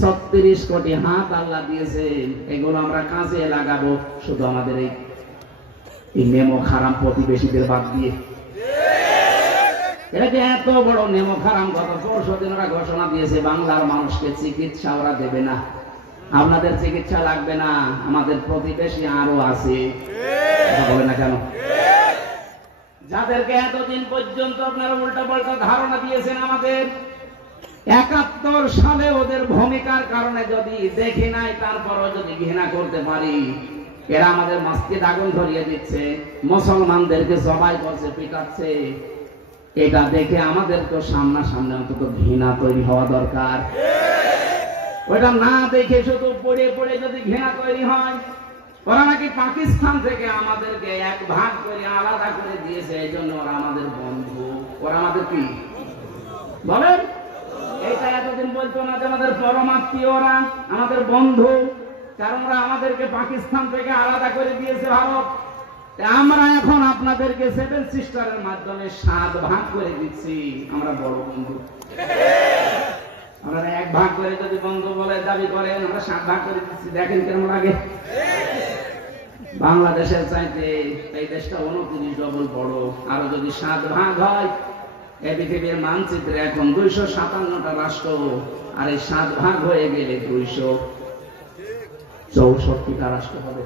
36 কোটি হাত আল্লাহ দিয়েছে, এগুলো আমরা কাজে লাগাবো শুধু আমাদের এই নেমো হারাম প্রতিবেশীদের বাদ দিয়ে। এটা যে এত বড় নেমো হারাম, গত 400 দিন ওরা ঘোষণা দিয়েছে বাংলার মানুষকে চিকিৎসা ওরা দেবে না, আপনাদের চিকিৎসা লাগবে না, আমাদের প্রতিবেশী আরো আছে। বলে না কেন? যাদেরকে এতদিন পর্যন্ত আপনারা উল্টা পাল্টা ধারণা দিয়েছেন, আমাদের 71 সালে ওদের ভূমিকার কারণে যদি দেখি নাই, তারপরও যদি ঘৃণা করতে পারি, এরা আমাদের মসজিদ আগুন ধরিয়ে দিচ্ছে, মুসলমানদেরকে জবাই করছে, পিটাচ্ছে, এটা দেখে আমাদের তো সামনাসামনি অন্তত ঘৃণা তৈরি হওয়া দরকার। ওটা না দেখে শুধু পড়ে পড়ে যদি ঘৃণা তৈরি হয়, ওরা নাকি পাকিস্তান থেকে আমাদেরকে এক ভাগ করে আলাদা করে দিয়েছে, এই জন্য ওরা আমাদের বন্ধু। ওরা আমাদের কি বলেন? এটা এতদিন বলতো না যে আমাদের পরমাত্মীয়, ওরা আমাদের বন্ধু, কারণ ওরা আমাদেরকে পাকিস্তান থেকে আলাদা করে দিয়েছে ভারত। আমরা এখন আপনাদেরকে 7 সিস্টারের মাধ্যমে 7 ভাগ করে দিচ্ছি, আমরা বড় বন্ধু। আমরা এক ভাগ করে যদি বন্ধু বলে দাবি করেন, আমরা 7 ভাগ করে দিচ্ছি, দেখেন কেমন লাগে। বাংলাদেশের চাইতে এই দেশটা 29 ডবল বড়, আরো যদি 7 ভাগ হয়, এই পৃথিবীর মানচিত্রে এখন 257টা রাষ্ট্র, আর এই 7 ভাগ হয়ে গেলে 264টা রাষ্ট্র হবে।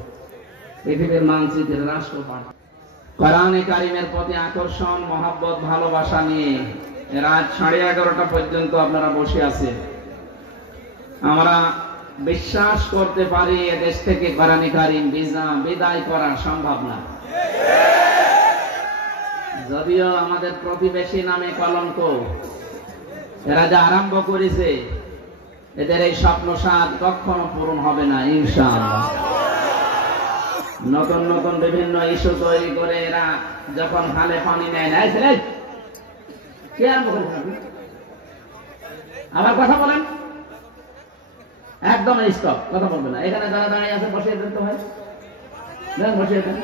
পৃথিবীর মানচিত্রের রাষ্ট্র পাঠ। কোরআনে কারিমের প্রতি আকর্ষণ, মহব্বত, ভালোবাসা নিয়ে রাত 11:30 পর্যন্ত আপনারা বসে আছেন। আমরা বিশ্বাস করতে পারি এদেশ থেকে কোরআনে কারিম বিদায় করা সম্ভব না। যদিও আমাদের প্রতিবেশী নামে কলঙ্ক, এরা যা আরম্ভ করেছে, এদের এই স্বপ্ন সাধ কখনো পূরণ হবে না ইনশাআল্লাহ। নতুন নতুন বিভিন্ন ইস্যু তৈরি করে এরা যখন হালে পানি নেয় না, কে আরম্ভ করেছে? আবার কথা বলেন, একদম স্টপ, কথা বলবে না। এখানে যারা দাঁড়িয়ে আছে বসিয়ে দিতে হয়, বসিয়ে দেন।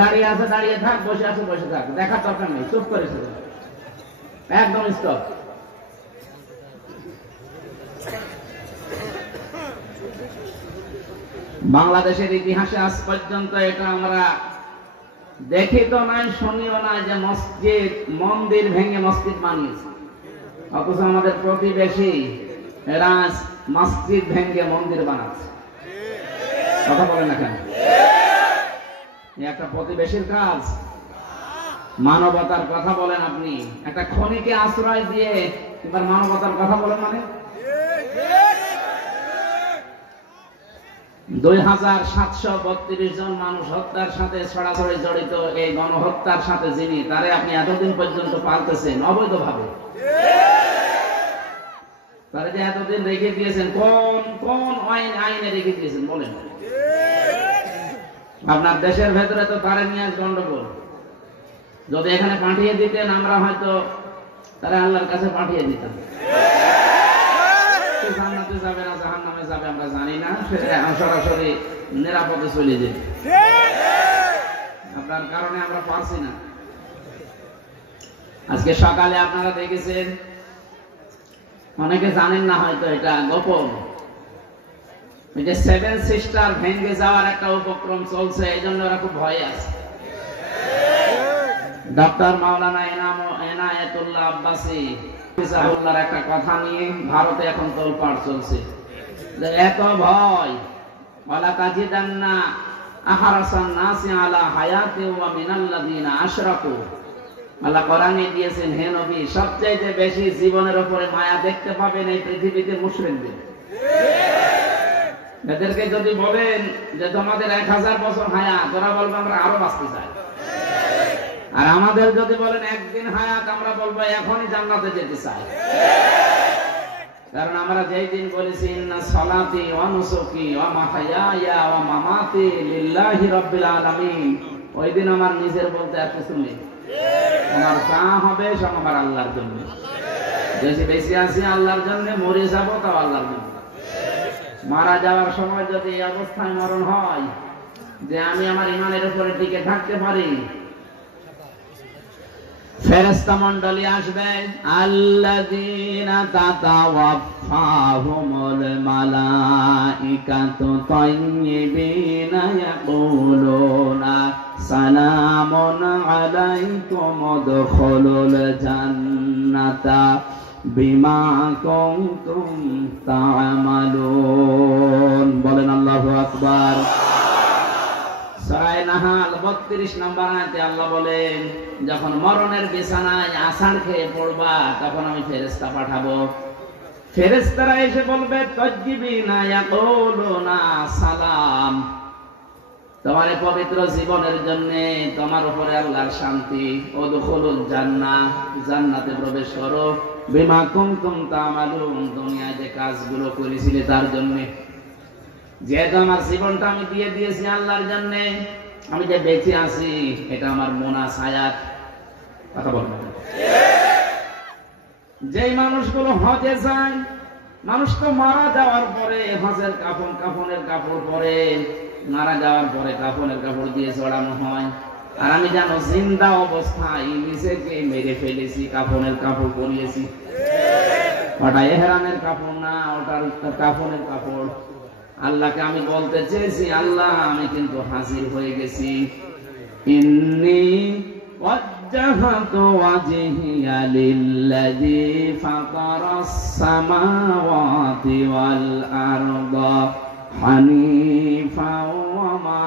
দাঁড়িয়ে আছে দাঁড়িয়ে থাক, বসে আছে বসে থাক, দেখার দরকার নেই, চুপ করেছে, একদম স্টপ। বাংলাদেশের ইতিহাসে আজ পর্যন্ত এটা আমরা দেখি তো নাই, শুনিও না যে মসজিদ মন্দির ভেঙে মসজিদ বানিয়েছে, অথচ আমাদের প্রতিবেশী এরা মসজিদ ভেঙে মন্দির বানাচ্ছে। কথা বলেন না কেন? একটা প্রতিবেশীর কাজ। মানবতার কথা বলেন আপনি, একটা খনিকে আশ্রয় দিয়ে এবার মানবতার কথা বলেন মানে? 2732 জন মানুষ হত্যার সাথে সরাসরি জড়িত, এই গণহত্যার সাথে যিনি, তারে আপনি এতদিন পর্যন্ত পালতেছেন অবৈধভাবে। তারা যে এতদিন রেখে দিয়েছেন, কোন আইনে রেখে দিয়েছেন বলেন? আপনার দেশের ভেতরে তো তারা নিয়ে গন্ডগোল। যদি এখানে পাঠিয়ে দিতেন, আমরা হয়তো তারা আল্লাহর কাছে পাঠিয়ে দিতাম। জান্নাতে যাবে না জাহান্নামে যাবে আমরা জানি না, সেটা সরাসরি নিরাপদে চলে যাবে। আপনার কারণে আমরা পারছি না। আজকে সকালে আপনারা দেখেছেন, অনেকে জানেন না হয়তো, এটা গোপন, এই যে 7 সিস্টার ভেঙে যাওয়ার একটা উপক্রম চলছে, এই জন্য ওরা খুব ভয়ে আছে। ডক্টর মাওলানা এনায়েতুল্লাহ আব্বাসী ফিজাহুল্লাহর একটা কথা নিয়ে ভারতে এখন তোলপাড় চলছে, এত ভয়। ওয়ালা তাজিদান্না আহরাসান নাসি আলা হায়াতি ওয়া মিনাল্লাযিনা আশরাকু। আল্লাহ কোরআনে দিয়েছেন, হে নবী, সবচেয়ে বেশি জীবনের উপরে মায়া দেখতে পাবেন এই পৃথিবীতে মুশরিকদের। এদেরকে যদি বলেন যে তোমাদের 1000 বছর হায়াত, ওরা বলবে আমরা আরো বাঁচতে চাই। আর আমাদের যদি বলেন একদিন হায়াত, আমরা বলবো এখনই জান্নাতে যেতে চাই। কারণ আমরা যেই দিন বলেছি ইন্না সালাতি ওয়া নুসুকি ওয়া মাহইয়ায়া ওয়া মামাতি লিল্লাহি রাব্বিল আলামিন, ওই দিন আমার নিজের বলতে আর কিছু নেই। আমার যা হবে সব আমার আল্লাহর জন্য। বেশি বেশি আছি আল্লাহর জন্য, মরে যাবো তাও আল্লাহর জন্য। মারা যাওয়ার সময় যদি এই অবস্থায় মরণ হয় যে আমি আমার ইমানের উপরে টিকে থাকতে পারি, ফেরেশতা মণ্ডলী আসবে, আল্লাযীনা তাতাওয়াফাহুমুল মালাইকাতু তাইয়্যিবিনা ইয়াকুলুনা সালামুন আলাইকুম উদখুলুল জান্নাতা বিমা কুনতুম তা'মালুন। বলেন আল্লাহু আকবার। সূরা নাহাল 32 নম্বর আয়াতে আল্লাহ বলেন, যখন মরণের বিছানায় আছাড় খেয়ে পড়বা তখন আমি ফেরেশতা পাঠাবো। ফেরেশতারা এসে বলবে, তাজ্জিবিনা ইয়াকুলুনা সালাম, তোমার এই পবিত্র জীবনের জন্য তোমার উপরে আল্লাহর শান্তি, উদখুলুল জান্নাহ, জান্নাতে প্রবেশ করো, বিমা কুনতুম তা'মালুন, দুনিয়ায় যে কাজগুলো করেছিলে তার জন্য। যেহেতু আমার জীবনটা আমি দিয়ে দিয়েছি আল্লাহর জন্য, আমি যে বেঁচে আছি এটা আমার মুনাসায়াত। কথা বলবেন। যেই মানুষগুলো হজে যায়, মানুষ তো মারা যাওয়ার পরে হজের কাফনের কাপড় পরে, মারা যাওয়ার পরে কাফনের কাপড় দিয়ে জড়ানো হয়। আর আমি জানো জিন্দা অবস্থায় নিজেকে মেরে ফেলেছি, কাফনের কাপড় পরিয়েছি। ওটা এহরামের কাপড় না, ওটা কাফনের কাপড়। আল্লাহকে আমি বলতে চেয়েছি, আল্লাহ আমি কিন্তু হাজির হয়ে গেছি। ইন্নী ওয়াজ্জাহতু ওয়াজহিয়া লিল্লাযী ফাতারাস সামাওয়াতি ওয়াল আরদা হানিফাও ওয়া মা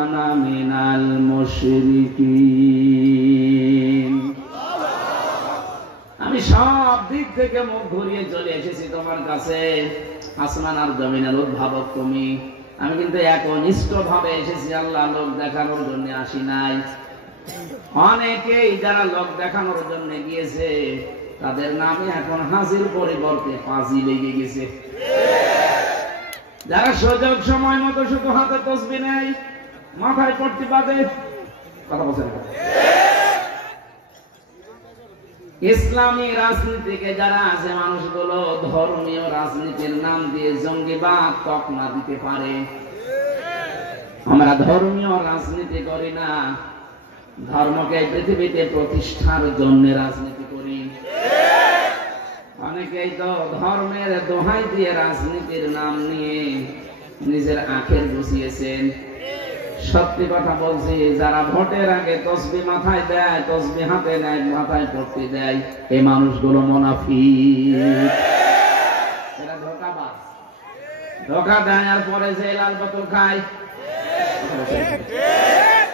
আনা মিনাল মুশরিকিন। আমি সব দিক থেকে মুখ ঘুরিয়ে চলে এসেছি তোমার কাছে। আসমান আর জমিনের উদ্ভাবক তুমি। আমি কিন্তু একনিষ্ঠ ভাবে এসেছি আল্লাহ, লোক দেখানোর জন্য আসি নাই। অনেকেই যারা লোক দেখানোর জন্য গিয়েছে তাদের নামে এখন হাজির পরিবর্তে পাজি লেগে গেছে। যারা সুযোগ সময় মতো শুধু হাতে তসবিহ নেয়, মাথায় পট্টি বাঁধে, কথা বলছেন। ইসলামী রাজনীতিকে যারা আছে মানুষগুলো ধর্মীয় রাজনীতির নাম দিয়ে জঙ্গিবাদ তকমা দিতে পারে। আমরা ধর্মীয় রাজনীতি করি না, ধর্মকে পৃথিবীতে প্রতিষ্ঠার জন্য রাজনীতি করি। অনেকেই তো ধর্মের দোহাই দিয়ে রাজনীতির নাম নিয়ে নিজের আখের বসিয়েছেন। সত্যি কথা বলছি, যারা ভোটের আগে তসবিহ মাথায় দেয়, তসবিহ হাতে নেয়, মাথায় পট্টি দেয়, এই মানুষগুলো মুনাফিক। এরা ধোঁকাবাজ, ধোঁকা দেয় আর পরে যে লাল বোতল খায়।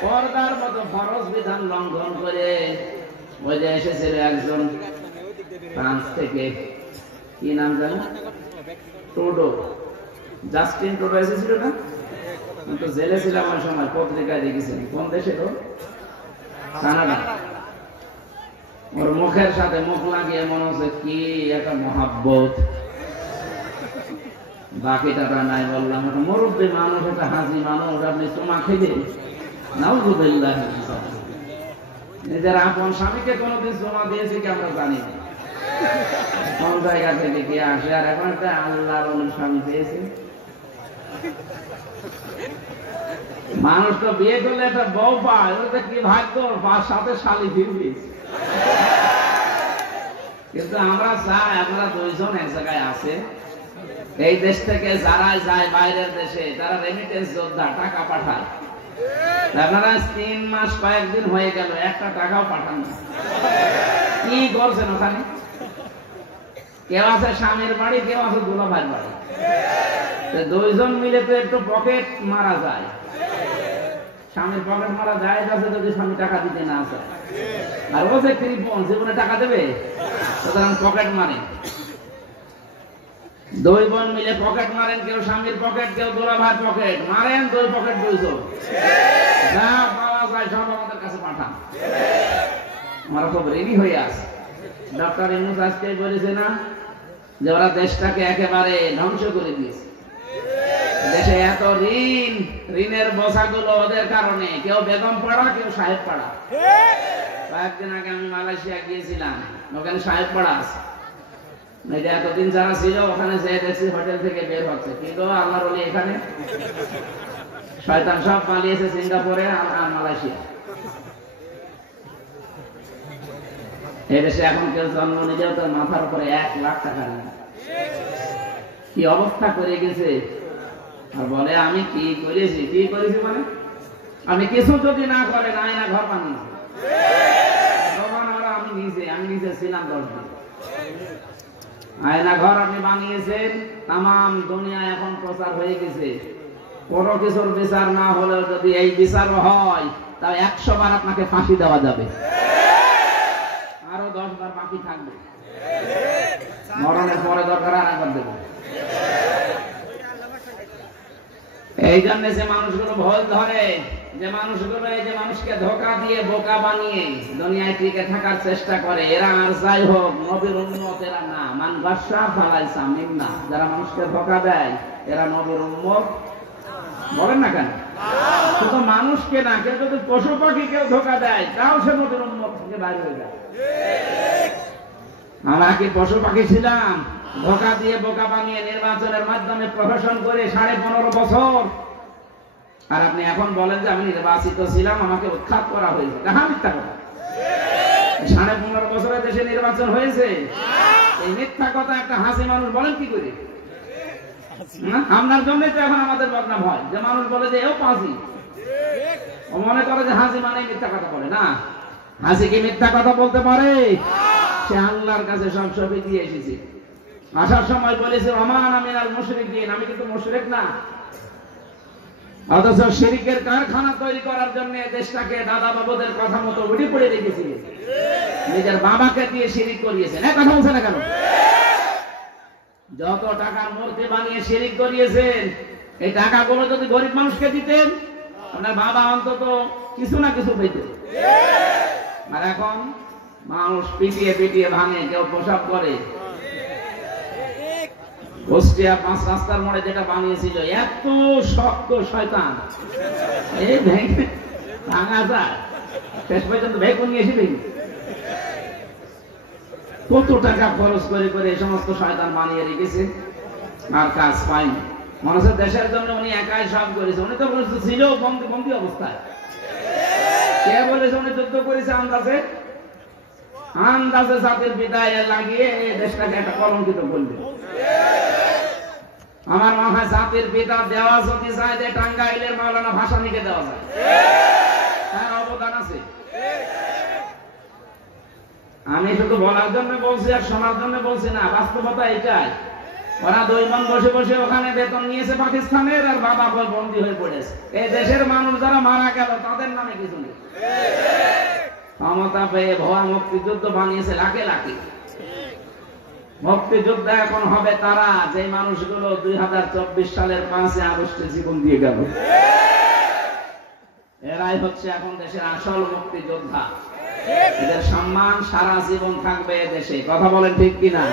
পর্দার মতো ফরজ বিধান লঙ্ঘন করে ওই যে এসেছিল একজন ফ্রান্স থেকে, কি নাম জানো, ট্রুডো, জাস্টিন ট্রুডো এসেছিল না? তো জেলে ছিলাম ওই সময়, পত্রিকায় দেখেছেন। কোন দেশে? কানাডা। ওর মুখের সাথে মুখ লাগিয়ে মনে হচ্ছে কি একটা মহাব্বত, বাকিটা নাই। বললাম একটা মুরব্বী মানুষ, একটা হাজি মানুষ, আপনি চুমা খেয়ে নাউযুবিল্লাহ। নিজের আপন স্বামীকে কোনদিন চুমা দিয়েছি কি আমরা জানি না, কোন জায়গা থেকে কে আসে। আর এখন একটা আল্লাহর স্বামী পেয়েছে। মানুষ তো বিয়ে করলে একটা বউ পায়, ওটা কি ভাগ্য, সাথে শালি ফিরবি। কিন্তু আমরা চাই আপনারা দুইজন এক জায়গায় আছে। এই দেশ থেকে যারা যায় বাইরের দেশে, তারা রেমিটেন্স যোদ্ধা, টাকা পাঠায়। আপনারা 3 মাস কয়েকদিন হয়ে গেল একটা টাকাও পাঠান না। কি করছেন ওখানে? কেউ আছে স্বামীর বাড়ি, কেউ আছে দুলাভাইয়ের বাড়ি। দুইজন মিলে তো একটু পকেট মারা যায়। স্বামীর পকেট মারা যায় যাচ্ছে যদি স্বামী টাকা দিতে না চায়। আর ও যে কৃপণ, জীবনে টাকা দেবে, সুতরাং পকেট মারে। 2 বোন মিলে পকেট মারেন, কেউ স্বামীর পকেট, কেউ দুলাভাইয়ের পকেট মারেন। 2 পকেট 2 জন, যা পাওয়া যায় সব আমাদের কাছে পাঠান। আমরা খুব রেডি হয়ে আছে। ডক্টর ইউনূস আজকে বলেছে না যে ওরা দেশটাকে একেবারে ধ্বংস করে দিয়েছে। দেশে এত ঋণ, ঋণের বোঝাগুলো ওদের কারণে। কেউ বেগম পাড়া, কেউ সাহেব পাড়া। কয়েকদিন আগে আমি মালয়েশিয়া গিয়েছিলাম, ওখানে সাহেব পাড়া আছে। এতদিন যারা ছিল ওখানে যে দেখছি হোটেল থেকে বের হচ্ছে, কিন্তু আল্লাহর ওলি এখানে শয়তান সব পালিয়েছে সিঙ্গাপুরে আর মালয়েশিয়া। এই দেশে এখন কেউ জন্ম নিলেও তার মাথার উপরে 1 লাখ টাকা নেই। কি অবস্থা করে গেছে, আর বলে আমি কি করেছি। কি করেছি মানে আমি কিছু যদি না করে নাই না ঘর বানিয়েছি। আমি নিজে ছিলাম 10 দিন। আয়না ঘর আপনি বানিয়েছেন, তাম দুনিয়া এখন প্রচার হয়ে গেছে। কোনো কিছুর বিচার না হলেও যদি এই বিচার হয় তাও 100 বার আপনাকে ফাঁসি দেওয়া যাবে, আরো 10 বার বাকি থাকবে। মরণের পরে দরকার আর একবার দেব। এই জন্য যে মানুষগুলো ভুল ধরে, যে মানুষগুলো এই যে মানুষকে ধোঁকা দিয়ে বোকা বানিয়ে দুনিয়ায় টিকে থাকার চেষ্টা করে, এরা আর যাই হোক নবীর উম্মত এরা না। মান গাসা ফালাইসা মিন্না, যারা মানুষকে ধোঁকা দেয় এরা নবীর উম্মত। বলেন না কেন? শুধু মানুষকে না, কেউ যদি পশু পাখি কেউ ধোঁকা দেয় তাও সে নবীর উম্মত থেকে বাইরে হয়ে যায়। আমরা কি পশু পাখি ছিলাম? ধোঁকা দিয়ে বোকা বানিয়ে নির্বাচনের মাধ্যমে প্রশাসন করে 15.5 বছর, আর আপনি এখন বলেন যে আমি নির্বাচিত ছিলাম, আমাকে উৎখাত করা হয়েছে। তাহা মিথ্যা কথা। 15.5 বছরের দেশে নির্বাচন হয়েছে, এই মিথ্যা কথা একটা হাসি মানুষ বলেন কি করে? আপনার জন্যই তো এখন আমাদের বদনাম হয়, যে মানুষ বলে যে এও পাজি, ও মনে করে যে হাসি মানে মিথ্যা কথা বলে। না, হাসি কি মিথ্যা কথা বলতে পারে? সে আল্লাহর কাছে সব সবই দিয়ে এসেছে। আসার সময় বলেছে ওমান আমিনাল মুশরিকিন, আমি কিন্তু মুশরিক না। অথচ শিরকের কারখানা তৈরি করার জন্য দেশটাকে দাদা বাবুদের কথা মতো উড়ি পড়ে রেখেছি। নিজের বাবাকে দিয়ে শিরিক করিয়েছেন। এক কথা বলছে না কেন? যত টাকার মূর্তি বানিয়ে শিরিক করিয়েছেন, এই টাকাগুলো যদি গরিব মানুষকে দিতেন, আপনার বাবা অন্তত কিছু না কিছু পেতেন। আর এখন মানুষ পিটিয়ে পিটিয়ে ভাঙে, কেউ প্রসাব করে। কুষ্টিয়া 5 রাস্তার মোড়ে যেটা বানিয়েছিল, এত শক্ত শয়তান, এই ভেঙে ভাঙা যায়, শেষ পর্যন্ত ভেঙে নিয়ে এসে ভেঙে। কত টাকা খরচ করে করে এই সমস্ত শয়তান বানিয়ে রেখেছে, আর কাজ পায়নি। মানুষের দেশের জন্য উনি একাই সব করেছে। উনি তো ছিল বন্দি অবস্থায়। কে বলেছে উনি যুদ্ধ করেছে? আন্দাজে জাতির বিদায় লাগিয়ে এই দেশটাকে একটা কলঙ্কিত করবে। আমার মনে হয় জাতির পিতা দেওয়া যদি চায় যে টাঙ্গাইলের মাওলানা ভাসানীকে দেওয়া যায়, তার অবদান আছে। আমি শুধু বলার জন্য বলছি আর শোনার জন্য বলছি না, বাস্তবতা এটাই। ওরা 2 জন বসে বসে ওখানে বেতন নিয়েছে পাকিস্তানের, আর বাবা বন্দী হয়ে পড়েছে। এই দেশের মানুষ যারা মারা গেল তাদের নামে কিছু নেই। ক্ষমতা পেয়ে ভুয়া মুক্তিযুদ্ধ বানিয়েছে লাখে লাখে। মুক্তিযুদ্ধ এখন হবে তারা, যে মানুষগুলো 2024 সালের 5 আগস্টে জীবন দিয়ে গেল। এরাই হচ্ছে এখন দেশের আসল মুক্তিযোদ্ধা। এদের সম্মান সারা জীবন থাকবে দেশে। কথা বলেন ঠিক কিনা?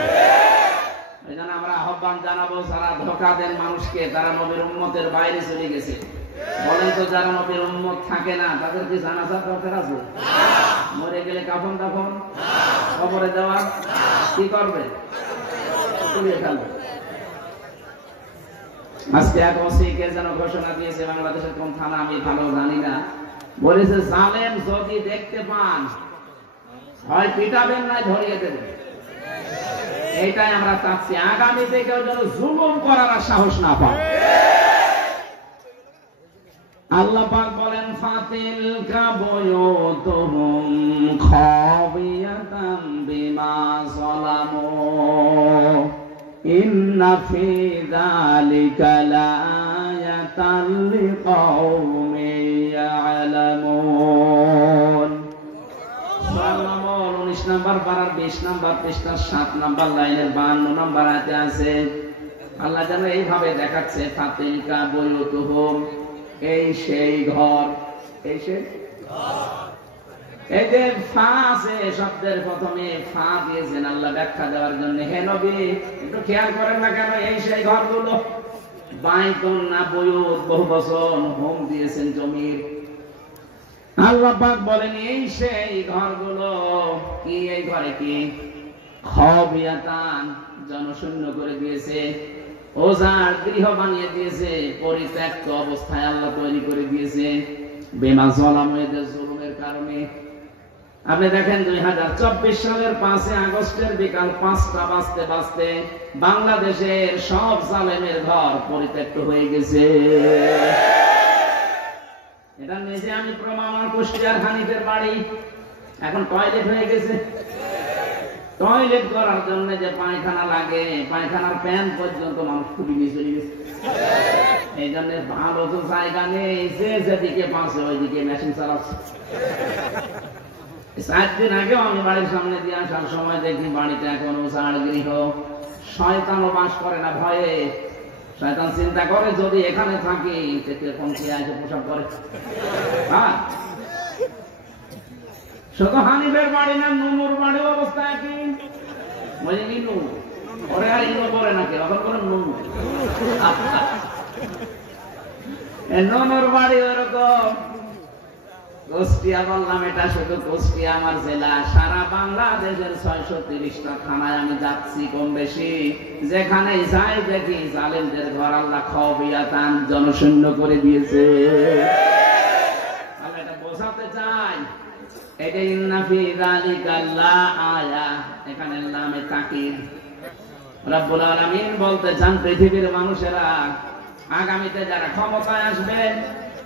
এই জন্য আমরা আহ্বান জানাবো, যারা ধোঁকা দেন মানুষকে, তারা নবীর উম্মতের বাইরে চলে গেছে। বলেন তো, যারা নবীর উম্মত থাকে না তাদের কি জানাজার দরকার আছে? মরে গেলে কাফন দাফন, কবরে দেওয়া, কি করবে? আজকে এক ওসিকে যেন ঘোষণা দিয়েছে, বাংলাদেশের কোন থানা আমি ভালো জানি না, বলেছে জালেম যদি দেখতে পান হয় পিটাবেন না ধরিয়ে দেবেন। এইটাই আমরা চাচ্ছি, আগামীতে কেউ যেন জুলুম করার সাহস না পায়। আল্লাহ পাক বলেন ফাতিলকা বুয়ুতুহুম খাবিয়াতাম বিমা যালামু ইন্না ফি যালিকা লাআয়াতান লিকাওমিন ইয়ালামুন। সূরা নামল 19 নম্বর পারার 20 নম্বর পৃষ্ঠার 7 নম্বর লাইনের 52 নম্বর আয়াতে আছে, আল্লাহ যেন এইভাবে দেখাচ্ছে ফাতিলকা বুয়ুতুহুম, এই সেই ঘর, এই সেই এই যে ফা আছে শব্দের প্রথমে ফা দিয়েছেন আল্লাহ ব্যাখ্যা দেওয়ার জন্য। হে নবী, একটু খেয়াল করেন না কেন এই সেই ঘরগুলো? বাইতুন না বুয়ুত, বহু বচন, হোম দিয়েছেন জমির। আল্লাহ পাক বলেন এই সেই ঘরগুলো। কি এই ঘরে কি? খাবিয়াতান, জনশূন্য করে দিয়েছে। ওজার গৃহ বানিয়ে দিয়েছে, পরিত্যক্ত অবস্থায় আল্লাহ তৈরি করে দিয়েছে। বিমা যালামু, এদের জুলুমের কারণে। আপনি দেখেন 2024 সালের 5 আগস্টের বিকাল 5টা বাজতে বাজতে বাংলাদেশের সব জালেমের ঘর পরিত্যক্ত হয়ে গেছে। এটা নিজে আমি প্রমাণ, আমার কুষ্টিয়ার হানিফের বাড়ি এখন টয়লেট হয়ে গেছে। টয়লেট করার জন্য যে পায়খানা লাগে, পায়খানার প্যান পর্যন্ত মানুষ খুবই নিচে গেছে। এই জন্য ভালো তো জায়গা নেই, যেদিকে পাশে ওইদিকে মেশিন চালাচ্ছে। 4 দিন আগেও আমি বাড়ির সামনে দিয়ে আসার সময় দেখি বাড়িতে এখনো চার গৃহ। শয়তানও বাস করে না ভয়ে। শয়তান চিন্তা করে যদি এখানে থাকি কোন কে এসে পোশাক করে। শুধু হানিফের বাড়ি না, নুনুর বাড়ির অবস্থা একই। ইনু ওরে আর ইনু করে না, কে এখন করে নুনু। নুনুর বাড়ি ওরকম। কুষ্টিয়া বললাম, এটা শুধু কুষ্টিয়া আমার জেলা। সারা বাংলাদেশের 630টা থানায় আমি যাচ্ছি কম বেশি। যেখানে যাই দেখি জালেমদের ঘর আল্লাহ খাওয়াবিয়াতান জনশূন্য করে দিয়েছে। আল্লাহ এটা বোঝাতে চাই। এটা ইন্না ফি যালিকা লাআয়া, এখানে লামে তাকিদ। রব্বুল আলামিন বলতে চান, পৃথিবীর মানুষেরা আগামীতে যারা ক্ষমতায় আসবে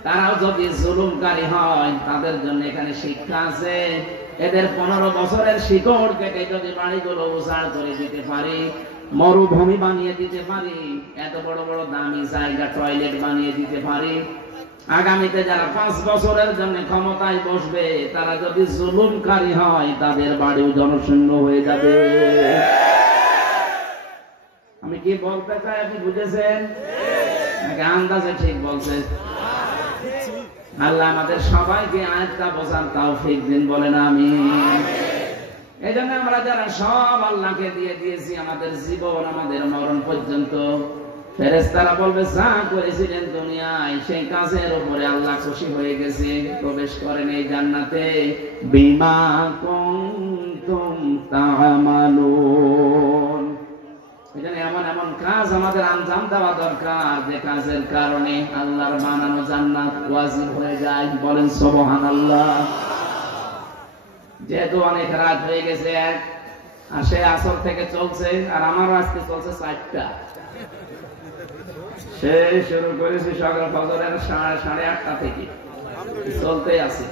তারাও যদি জুলুমকারী হয়, তাদের জন্য এখানে শিক্ষা আছে। এদের 15 বছরের শিকড় কেটে যদি বাড়িগুলো উজাড় করে দিতে পারি, মরুভূমি বানিয়ে দিতে পারি, এত বড় বড় দামি জায়গা টয়লেট বানিয়ে দিতে পারি, আগামীতে যারা 5 বছরের জন্য ক্ষমতায় বসবে তারা যদি জুলুমকারী হয়, তাদের বাড়িও জনশূন্য হয়ে যাবে। আমি কি বলতে চাই আপনি বুঝেছেন নাকি আন্দাজে ঠিক বলছে? আল্লাহ আমাদের সবাইকে আয়াতটা বোঝার তৌফিক দিন, বলেন আমিন। এই জন্য আমরা যারা সব আল্লাহকে দিয়ে দিয়েছি, আমাদের জীবন আমাদের মরণ পর্যন্ত, ফেরেশতারা বলবে যা করেছিলেন দুনিয়ায় সেই কাজের উপরে আল্লাহ খুশি হয়ে গেছে, প্রবেশ করেন এই জান্নাতে। বিমা কুনতুম তা'মালুন। এখানে এমন এমন কাজ আমাদের আঞ্জাম দেওয়া দরকার যে কাজের কারণে আল্লাহর বানানো জান্নাত ওয়াজিব হয়ে যায়, বলেন সুবহানাল্লাহ। যেহেতু অনেক রাত হয়ে গেছে, আর সে আসর থেকে চলছে, আর আমারও আজকে চলছে 4টা। সে শুরু করেছি সকাল ফজরের 8:30 থেকে, চলতে আছে।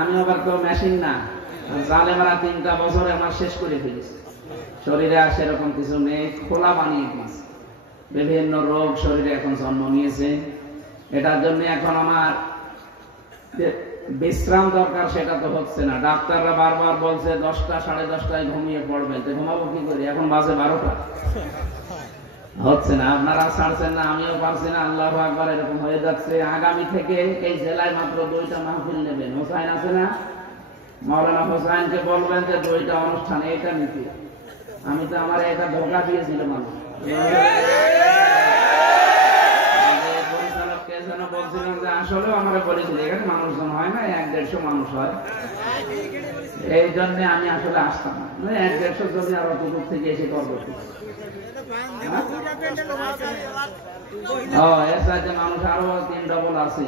আমি আবার তো মেশিন না, জালেমারা 3টা বছরে আমার শেষ করে ফেলেছে। শরীরে আর সেরকম কিছু নেই, খোলা বানিয়ে দিয়েছে। বিভিন্ন রোগ শরীরে এখন জন্ম নিয়েছে। এটার জন্য এখন আমার বিশ্রাম দরকার, সেটা তো হচ্ছে না। ডাক্তাররা বারবার বলছে 10টা 10:30টায় ঘুমিয়ে পড়বেন, তো ঘুমাবো কি করি? এখন বাজে 12টা, হচ্ছে না। আপনারা ছাড়ছেন না, আমিও পারছি না। আল্লাহু আকবার, এরকম হয়ে যাচ্ছে। আগামী থেকে এই জেলায় মাত্র 2টা মাহফিল নেবেন। হোসাইন আছে না, মাওলানা হোসাইনকে বলবেন যে 2টা অনুষ্ঠান এইটা নিতে। আমি তো আমার এটা ধোকা দিয়েছিলাম। মানুষ পরিচালককে যেন বলছিলাম যে আসলে আমরা বলেছিল এখানে মানুষজন হয় না, 100-150 মানুষ হয়। এই জন্য আমি আসলে আসতাম না। 100-150 যদি আর অত দূর থেকে এসে করবো, এর সাথে মানুষ আরো 3 ডবল আছে।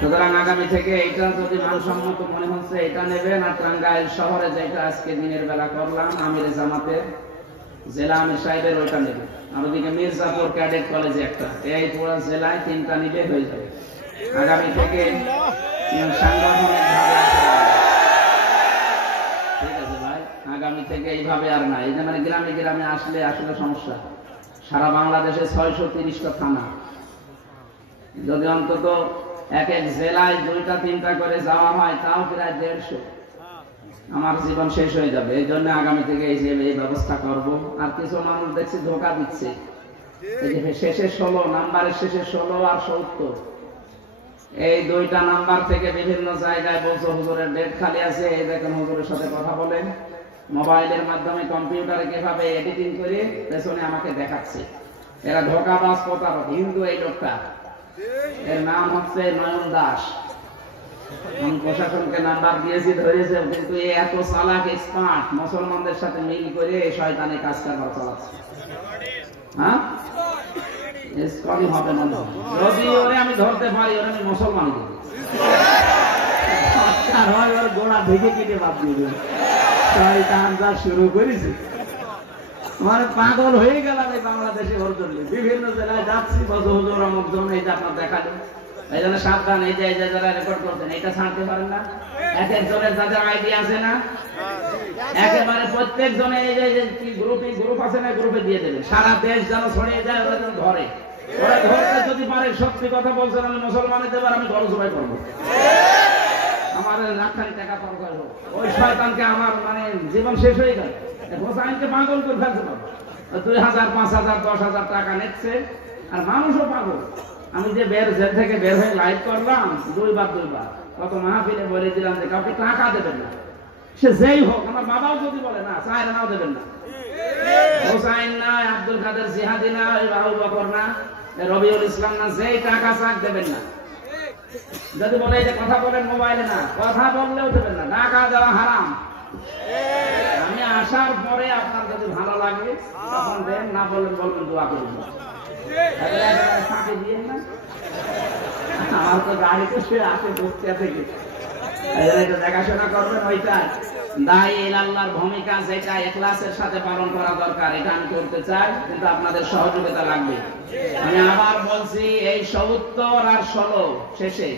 সুতরাং আগামী থেকে এইটা যদি মানসম্মত মনে হচ্ছে এটা নেবেন। আর টাঙ্গাইল শহরে যেটা আজকে দিনের বেলা করলাম, আমির জামাতের জেলা আমির সাহেবের, ওইটা নেবে। আর ওদিকে মির্জাপুর ক্যাডেট কলেজে একটা, এই পুরো জেলায় 3টা নিলে হয়ে যাবে। আগামী থেকে সাংগঠনিক ভাবে, ঠিক আছে ভাই, আগামী থেকে এইভাবে আর না। এই যে মানে গ্রামে গ্রামে আসলে আসলে সমস্যা। সারা বাংলাদেশে 630টা থানা, যদি অন্তত এক এক জেলায় 2টা 3টা করে যাওয়া হয়, তাও প্রায় 150। আমার জীবন শেষ হয়ে যাবে। এই জন্য আগামী থেকে এই ব্যবস্থা করব। আর কিছু মানুষ দেখছি ধোকা দিচ্ছে, এই যে শেষে 16 নাম্বারের শেষে 16 আর 70, এই 2টা নাম্বার থেকে বিভিন্ন জায়গায় বলছে হুজুরের ডেট খালি আছে, এই দেখেন হুজুরের সাথে কথা বলেন। মোবাইলের মাধ্যমে কম্পিউটারে কিভাবে এডিটিং করে পেছনে আমাকে দেখাচ্ছে। এরা ধোকাবাজ প্রতারক। হিন্দু এই লোকটা, এর নাম হচ্ছে নয়ন দাস। আমি প্রশাসনকে নাম্বার দিয়েছি, ধরেছে, কিন্তু এত চালাক স্মার্ট, মুসলমানদের সাথে মিল করে শয়তানি কাজ কারবার চালাচ্ছে। হ্যাঁ, ইসকনই হবে মনে হয়। যদি ওরে আমি ধরতে পারি, ওরে আমি মুসলমান দেব। আর হয় ওর গোড়া ভেঙে কেটে বাদ দিয়ে শয়তান যা শুরু করেছে, মানে পাগল হয়ে গেলাম এই বাংলাদেশে ওর জন্য। বিভিন্ন জেলায় যাচ্ছি, হুজুর অমুক জন এই যে আপনার দেখালো, এই জন্য সাবধান। এই যে যারা রেকর্ড করছেন এটা ছাড়তে পারেন না। এক একজনের যাদের আইডি আছে না, একেবারে প্রত্যেক জনে এই যে গ্রুপ আছে না, গ্রুপে দিয়ে দেবে। সারা দেশ যেন ছড়িয়ে যায়, ওরা যেন ধরে। ওরা ধরতে যদি পারে, সত্যি কথা বলছেন, আমি মুসলমানের দেবার আমি খরচ উপায় করবো। আমার লাখখানি টাকা খরচ হবে, ওই শয়তানকে আমার মানে জীবন শেষ হয়ে গেল। হোসাইনকে পাগল করে ফেলতে পারবো। 2000, 5000, 10,000 টাকা নিচ্ছে, আর মানুষও পাগল। আমি যে জেল থেকে বের হয়ে লাইভ করলাম দুইবার কত মাহফিলে বলে দিলাম যে কাউকে টাকা দেবেন না, সে যেই হোক। আমার বাবাও যদি বলে না, চায়ের নাও দেবেন না। হোসাইন না, আব্দুল কাদের জিহাদি না, আবু বকর না, রবিউল ইসলাম না, যেই টাকা চাক দেবেন না। যদি বলে যে কথা বলেন মোবাইলে, না, কথা বললেও দেবেন না, টাকা দেওয়া হারাম। আমি আসার পরে আপনার যদি ভালো লাগে তখন দেন, না বললেন বলবেন দোয়া করুন। ফাঁকে দিয়ে না, আমার তো গাড়িতে সে আসে বসতে থেকে দেখাশোনা করবেন। ওইটা দায়ী আল্লাহর ভূমিকা যেটা ইখলাসের সাথে পালন করা দরকার, এটা আমি করতে চাই, কিন্তু আপনাদের সহযোগিতা লাগবে। আমি আবার বলছি, এই 70 আর 16 শেষে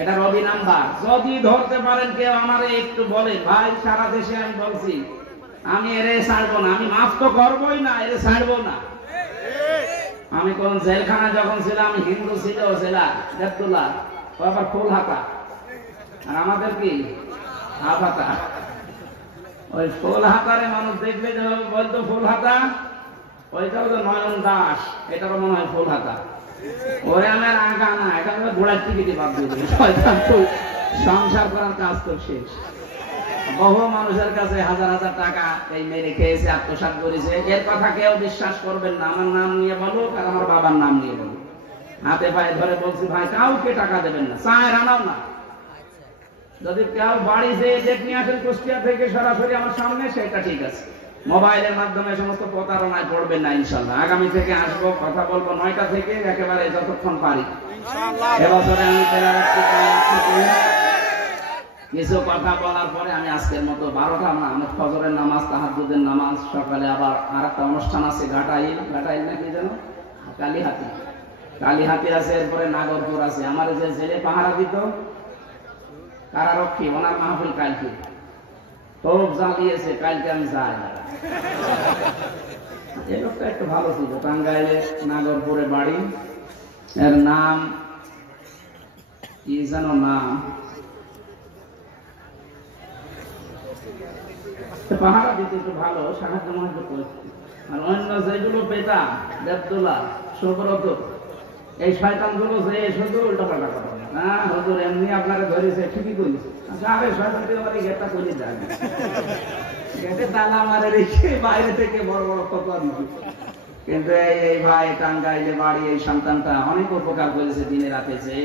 এটা রবি নাম্বার। যদি ধরতে পারেন কেউ আমারে একটু বলে, ভাই সারা দেশে আমি বলছি আমি এরে ছাড়বো না, আমি মাফ তো করবোই না, এরে ছাড়বো না। আমি কোন জেলখানা যখন ছিলাম, হিন্দু ছিল জেলা দেবদুল্লাহ, ও আবার ফুল হাতা, আর আমাদের কি হাফ হাতা। ওই ফুল হাতারে মানুষ দেখলে যে বলতো ফুল হাতা, ওইটাও তো নয়ন দাস, এটারও মনে হয় ফুল হাতা। ওরে আমার আঁকা না, এটা ঘোড়ার টিকিটই বাদ দিয়ে দিল। সংসার করার কাজ তো শেষ। বহু মানুষের কাছে হাজার হাজার টাকা এই মেরে খেয়েছে, আত্মসাৎ করেছে। এর কথা কেউ বিশ্বাস করবেন না। আমার নাম নিয়ে বলুক আর আমার বাবার নাম নিয়ে বলুক, হাতে পায়ে ধরে বলছি, ভাই কাউকে টাকা দেবেন না, চায়ের আনাও না। যদি কেউ বাড়ি যেয়ে ডেট নিয়ে আসেন কুষ্টিয়া থেকে সরাসরি আমার সামনে, সেটা ঠিক আছে। মোবাইলের মাধ্যমে সমস্ত প্রতারণায় পড়বেন না ইনশাল্লাহ। আগামী থেকে আসবো, কথা বলবো 9টা থেকে একেবারে যতক্ষণ পারি। এবছরে আমি কিছু কথা বলার পরে আমি আজকের মতো 12টা না, আমার ফজরের নামাজ, তাহাজ্জুদের নামাজ, সকালে আবার আরেকটা অনুষ্ঠান আছে, ঘাটাইল নাকি যেন কালীহাতি আছে, এরপরে নাগরপুর আছে। আমার যে জেলে পাহারা দিত কারারক্ষী, ওনার মাহফিল কালকে খুব জ্বালিয়েছে, কালকে আমি যাই না। এই লোকটা একটু ভালো ছিল, টাঙ্গাইলে নাগরপুরে বাড়ি, এর নাম কি যেন নাম, পাহারা দিতে একটু ভালো, সাহায্য মনে করতে। আর অন্য যেগুলো পেতাম, দেবদুল্লাহ, সুব্রত, এই শয়তান গুলো যে শুধু উল্টা পাল্টা কথা, না হুজুর এমনি আপনারা ধরেছে, ঠিকই করেছে। আরে শয়তান দিয়ে আমার গেটটা করে যায়, গেটে তালা মারে রেখে বাইরে থেকে বড় বড় কথা দিচ্ছে। কিন্তু এই ভাই টাঙ্গাইলে বাড়ি, এই সন্তানটা অনেক উপকার করেছে দিনে রাতে। যে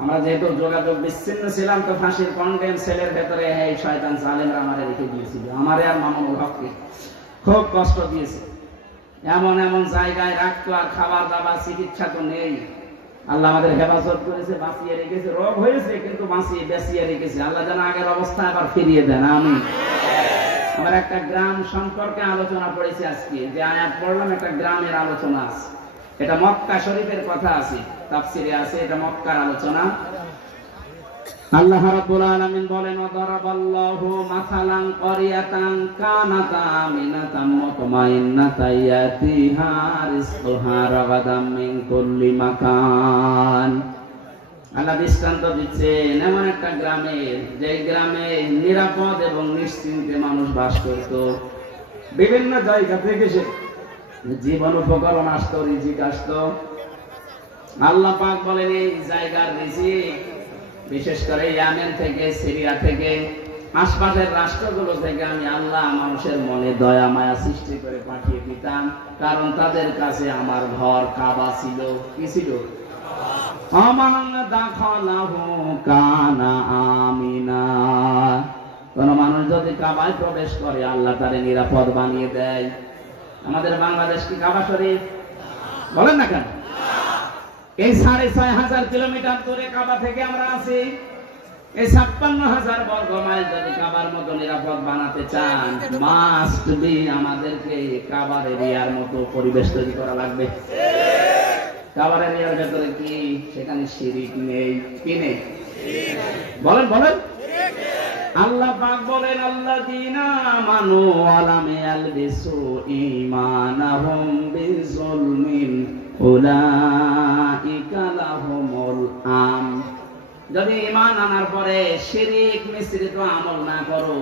আমরা যেহেতু যোগাযোগ বিচ্ছিন্ন ছিলাম, তো ফাঁসির কন্ডেম সেলের ভেতরে এই শয়তান জালেমরা আমারে রেখে দিয়েছিল, আমারে আর মামুনুল হককে খুব কষ্ট দিয়েছে। এমন এমন জায়গায় রাখতো, আর খাবার দাবার চিকিৎসা তো নেই। আল্লাহ আমাদের হেফাজত করেছে, বাঁচিয়ে রেখেছে। রোগ হয়েছে কিন্তু বাঁচিয়ে রেখেছে। আল্লাহ যেন আগের অবস্থা আবার ফিরিয়ে দেন, আমি আমার একটা গ্রাম সম্পর্কে আলোচনা করেছি আজকে, যে আয়াত পড়লাম, একটা গ্রামের আলোচনা আছে। এটা মক্কা শরীফের কথা আছে, তাফসিরে আছে, এটা মক্কার আলোচনা। আল্লাহ রাব্বুল আলামিন বলেন, ওয়াদারাবাল্লাহু মাসালান ক্বরিয়াতান কানাত আমিনাতাম মুতমাইন্নাতান ইয়াতিহা রিজকুহা রাগাদাম মিন কুল্লি মাকান। আল্লাহ দৃষ্টান্ত দিচ্ছেন এমন একটা গ্রামের, যে গ্রামে নিরাপদ এবং নিশ্চিন্তে মানুষ বাস করত। বিভিন্ন জায়গা থেকে সে জীবন উপকরণ আসতো, রিজিক আসতো। আল্লাহ পাক বলেন, এই জায়গার রিজিক বিশেষ করে ইয়েমেন থেকে, সিরিয়া থেকে, আশপাশের রাষ্ট্রগুলো থেকে আমি আল্লাহ মানুষের মনে দয়া মায়া সৃষ্টি করে পাঠিয়ে দিতাম, কারণ তাদের কাছে আমার ঘর কাবা ছিল। কি ছিল? কোন মানুষ যদি কাবায় প্রবেশ করে, আল্লাহ তারে নিরাপদ বানিয়ে দেয়। আমাদের বাংলাদেশ কি কাবা শরীফ? বলেন না কেন? এই 6,500 কিলোমিটার দূরে কাবা থেকে আমরা আছি। এই 56,000 বর্গ মাইল যদি কাবার মতো নিরাপদ বানাতে চান, মাস্ট বি আমাদেরকে কাবার এরিয়ার মতো পরিবেশ তৈরি করা লাগবে। কাবার এরিয়ার ভেতরে কি সেখানে শিরিক নেই? কি নেই? বলেন বলেন। আল্লাহ পাক বলেন, আল্লাযীনা আমানু ওয়া লাম ইয়ালবিসু ঈমানাহুম বিযুলমিন উলাইকা লাহুমুল আমন। যদি ঈমান আনার পরে শিরিক মিশ্রিত আমল না করো,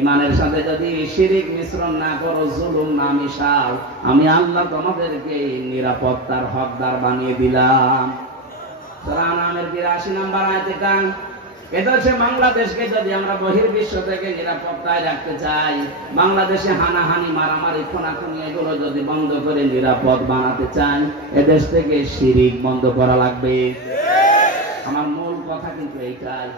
ঈমানের সাথে যদি শিরিক মিশ্রণ না করো, জুলুম না মিশাও, আমি আল্লাহ তোমাদেরকে নিরাপত্তার হকদার বানিয়ে দিলাম। সূরা আনআমের ৮২ নম্বর আয়াতে কান। এটা হচ্ছে বাংলাদেশকে যদি আমরা বহির্বিশ্ব থেকে নিরাপত্তায় রাখতে চাই, বাংলাদেশে হানাহানি, মারামারি, খুনাখুনি এগুলো যদি বন্ধ করে নিরাপদ বানাতে চাই, এদেশ থেকে শিরিক বন্ধ করা লাগবে। আমার মূল কথা কিন্তু এইটাই,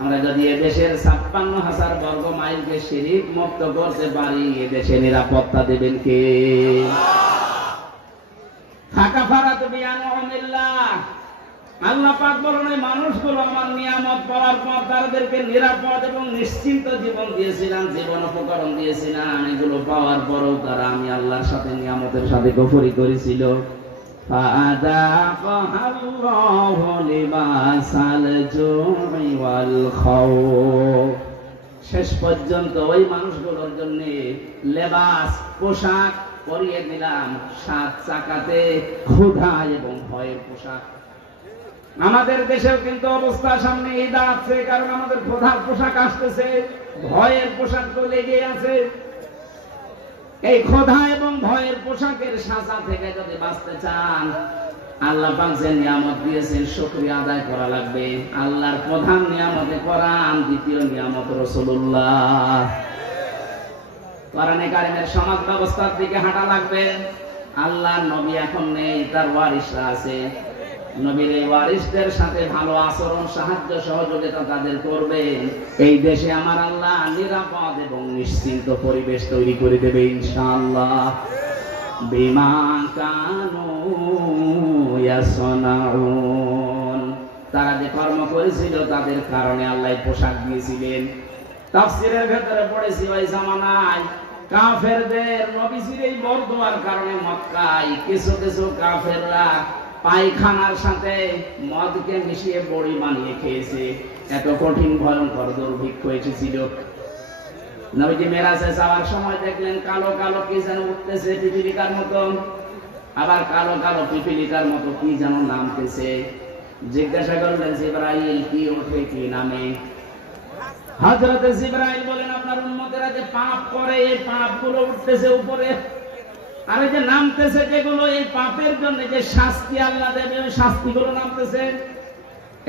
আমরা যদি এদেশের 56,000 বর্গ মাইলকে শিরিক মুক্ত করতে পারি, এদেশে নিরাপত্তা দেবেন কে? ফাকাফারাতু বিআনউমিল্লাহ। আল্লাহ পাক বলেন, এই মানুষগুলো আমার নিয়ামত পাওয়ার পর তাদেরকে নিরাপদ এবং নিশ্চিন্ত জীবন দিয়েছিলাম, জীবন উপকরণ দিয়েছিলাম, এগুলো পাওয়ার পরও তারা আমি আল্লাহর সাথে নিয়ামতের সাথে কুফরি করেছিল। ফাআযাকাল্লাহু লিবাসাল জু'i ওয়াল খাউফ। শেষ পর্যন্ত ওই মানুষগুলোর জন্য লেবাস, পোশাক পরিয়ে দিলাম, 7 চাকাতে ক্ষুধা এবং ভয়ের পোশাক। আমাদের দেশেও কিন্তু অবস্থা, সামনে ঈদ আছে, কারণ আমাদের ক্ষুধার পোশাক আসতেছে, ভয়ের পোশাক তো লেগে আছে। এই ক্ষুধা এবং ভয়ের পোশাকের সাজা থেকে যদি বাঁচতে চান, আল্লাহ পাক যে নিয়ামত দিয়েছেন শুকরিয়া আদায় করা লাগবে। আল্লাহর প্রধান নিয়ামতে কোরআন, দ্বিতীয় নিয়ামত রাসূলুল্লাহ। কোরআনে কারিমের সমাজ ব্যবস্থার দিকে হাঁটা লাগবে। আল্লাহর নবী এখন নেই, তার ওয়ারিসরা আছে। নবীর এই ওয়ারিসদের সাথে ভালো আচরণ, সাহায্য, সহযোগিতা তাদের করবেন। এই দেশে আমার আল্লাহ নিরাপদ এবং নিশ্চিন্ত পরিবেশ তৈরি করে দেবে ইনশাআল্লাহ। বিমা কানু ইয়াসনাউন। তারা যে কর্ম করেছিল তাদের কারণে আল্লাহ পোশাক দিয়েছিলেন। তাফসীরের ভেতরে পড়েছি, ওই জামানায় কাফেরদের নবীজির এই বরদোয়ার কারণে মক্কায় কিছু কিছু কাফেররা পায়খানার সাথে মদকে মিশিয়ে বড়ি বানিয়ে খেয়েছে। এত কঠিন ভয়ঙ্কর দুর্ভিক্ষ এসেছিল। নবীজি মেরাজে যাওয়ার সময় দেখলেন কালো কালো কি যেন উঠতেছে পিপিলিকার মতো, আবার কালো কালো পিপিলিকার মতো কি যেন নামতেছে। জিজ্ঞাসা করলেন, জিবরাইল কি ওঠে কি নামে? হযরত জিবরাইল বলেন, আপনার উম্মতেরা যে পাপ করে, এই পাপগুলো উঠতেছে উপরে, আর এই যে নামতেছে যেগুলো, এই পাপের জন্য যে শাস্তি আল্লাহ দেবে, ওই শাস্তিগুলো নামতেছে।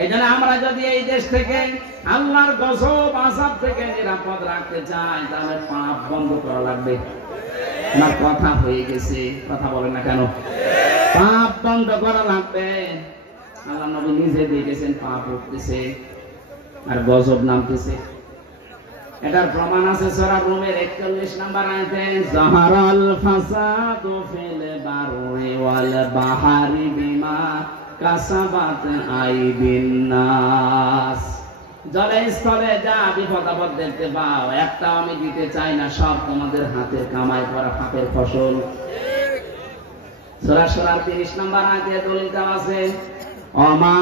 এই জন্য আমরা যদি এই দেশ থেকে আল্লাহর গজব আযাব থেকে নিরাপদ রাখতে চাই, তাহলে পাপ বন্ধ করা লাগবে। না কথা হয়ে গেছে, কথা বলেন না কেন? পাপ বন্ধ করা লাগবে। আল্লাহ নবী নিজে দেখেছেন পাপ উঠতেছে আর গজব নামতেছে। এটার প্রমাণ আছে সূরা রুমের 41 নম্বর আয়াতে, যাহারাল ফাসাদু ফিল বাররি ওয়াল বাহরি বিমা কাসাবাত আইদিন নাস। জলে স্থলে যা বিপদ আপদ দেখতে পাও, একটাও আমি দিতে চাই না, সব তোমাদের হাতের কামাই করা পাপের ফসল। সূরা শুরার 30 নম্বর আয়াতে দলিল দেওয়া আছে, ওমা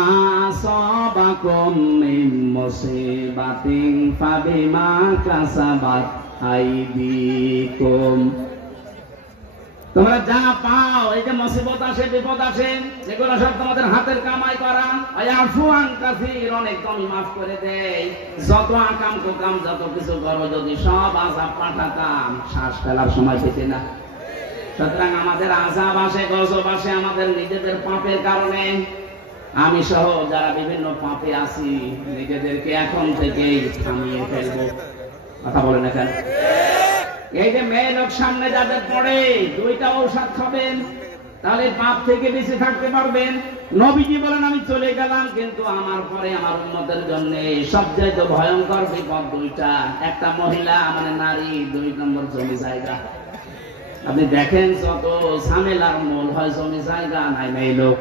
আসাবাকুম মিন মুসিবাতিন ফাবিমা কাসাবাত আইদিকুম। তোমরা যা পাও, এই যে মুসিবত আসে, বিপদ আসে, এগুলো সব তোমাদের হাতের কামাই করা। আয়াফু আন কাসীর, অনেক কমই মাফ করে দেয়। যত আকাম কুকাম যত কিছু করো, যদি সব আযাব পাঠাতাম, শ্বাস ফেলার সময় পেতে না। সুতরাং আমাদের আযাব আসে, গজব আসে আমাদের নিজেদের পাপের কারণে। আমি সহ যারা বিভিন্ন পাপে আছি, নিজেদেরকে এখন থেকেই থামিয়ে ফেলবো। কথা বলেন না কেন? এই যে মেয়ে লোক সামনে যাদের পড়ে, 2টা ঔষধ খাবেন, তাহলে পাপ থেকে বেঁচে থাকতে পারবেন। নবীজি বলেন, আমি চলে গেলাম, কিন্তু আমার পরে আমার উম্মতের জন্য সবচেয়ে ভয়ঙ্কর বিপদ 2টা। একটা মহিলা মানে নারী, 2 নম্বর জমি জায়গা। আপনি দেখেন যত ঝামেলার মূল হয় জমি জায়গা নাই মেয়ে লোক।